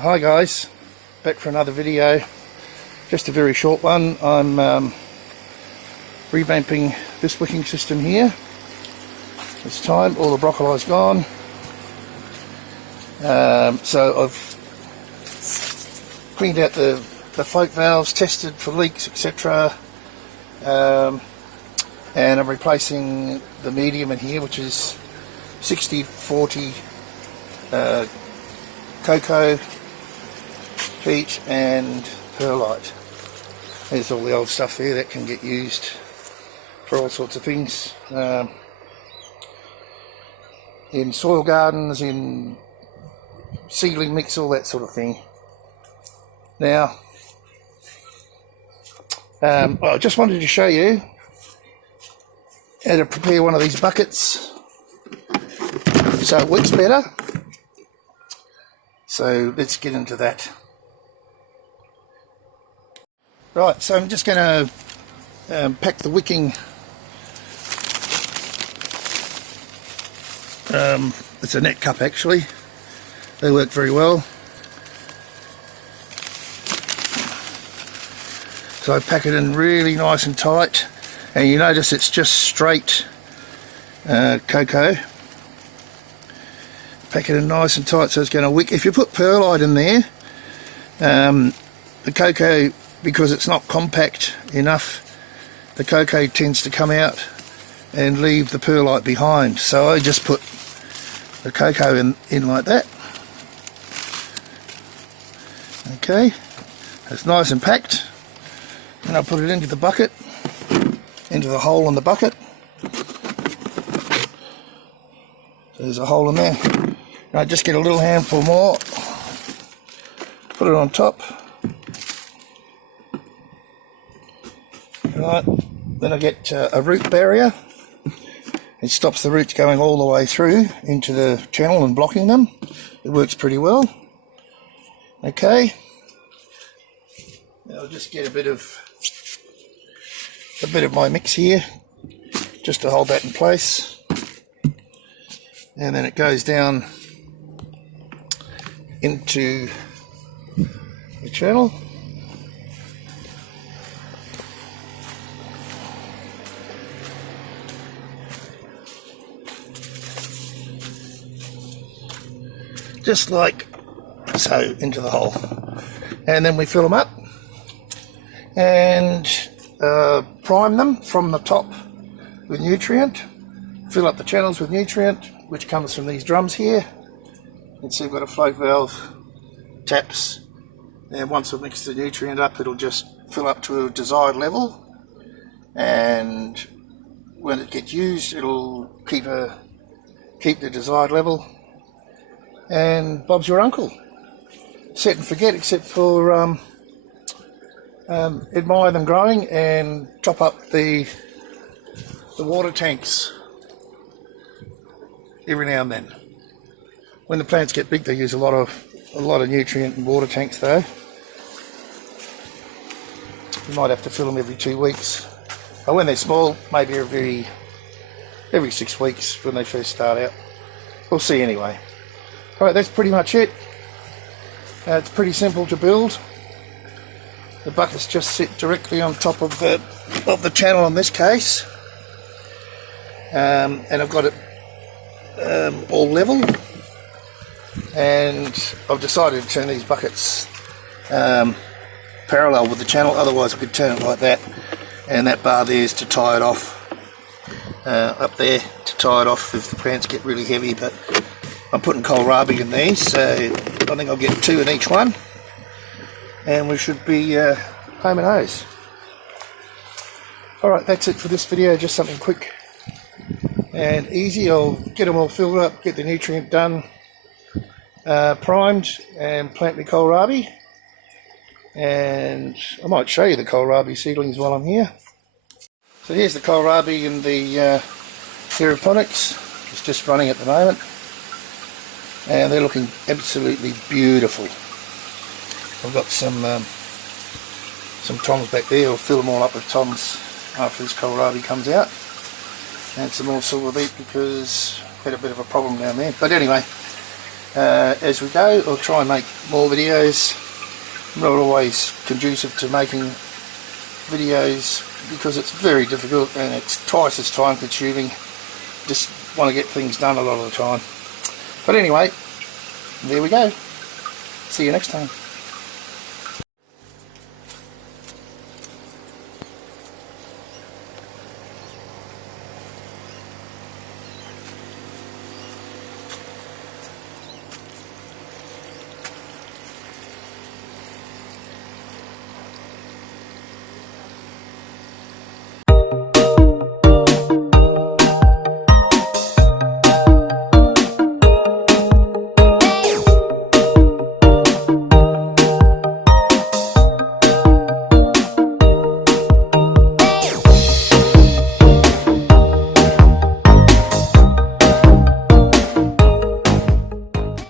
Hi guys, back for another video, just a very short one. I'm revamping this wicking system here. It's time, all the broccoli's gone. So I've cleaned out the float valves, tested for leaks, etc. And I'm replacing the medium in here, which is 60-40 cocoa, peach and perlite. There's all the old stuff there that can get used for all sorts of things, in soil gardens, in seedling mix, all that sort of thing. Now I just wanted to show you how to prepare one of these buckets so it wicks better. So let's get into that. Right, so I'm just going to pack the wicking. It's a net cup actually. They work very well. So I pack it in really nice and tight, and you notice it's just straight cocoa. Pack it in nice and tight so it's going to wick. If you put perlite in there, the cocoa, because it's not compact enough, the cocoa tends to come out and leave the perlite behind. So I just put the cocoa in like that. Okay, it's nice and packed. And I put it into the bucket, into the hole in the bucket. So there's a hole in there. And I just get a little handful more, put it on top. Right, then I get a root barrier. It stops the roots going all the way through into the channel and blocking them. It works pretty well. Okay, now I'll just get a bit of my mix here, just to hold that in place, and then it goes down into the channel. Just like so, into the hole, and then we fill them up and prime them from the top with nutrient. Fill up the channels with nutrient, which comes from these drums here. You can see we've got a float valve, taps, and once we mix the nutrient up, it'll just fill up to a desired level, and when it gets used, it'll keep the desired level, and Bob's your uncle. Set and forget, except for admire them growing and top up the water tanks every now and then. When the plants get big, they use a lot of nutrient and water tanks though. You might have to fill them every 2 weeks. But when they're small, maybe every 6 weeks when they first start out. We'll see anyway. Alright, that's pretty much it. It's pretty simple to build. The buckets just sit directly on top of the channel in this case, and I've got it all level, and I've decided to turn these buckets parallel with the channel, otherwise I could turn it like that, and that bar there is to tie it off, up there to tie it off if the plants get really heavy. But I'm putting kohlrabi in these, so I think I'll get 2 in each one, and we should be home and hose. Alright, that's it for this video, just something quick and easy. I'll get them all filled up, get the nutrient done, primed, and plant my kohlrabi. And I might show you the kohlrabi seedlings while I'm here. So here's the kohlrabi in the Hydroponics. It's just running at the moment, and they're looking absolutely beautiful. I've got some toms back there. I'll fill them all up with toms after this kohlrabi comes out, and some more silver beet because I had a bit of a problem down there. But anyway, as we go. I'll try and make more videos. I'm not always conducive to making videos because it's very difficult and it's twice as time consuming. Just want to get things done a lot of the time. But anyway, there we go. See you next time.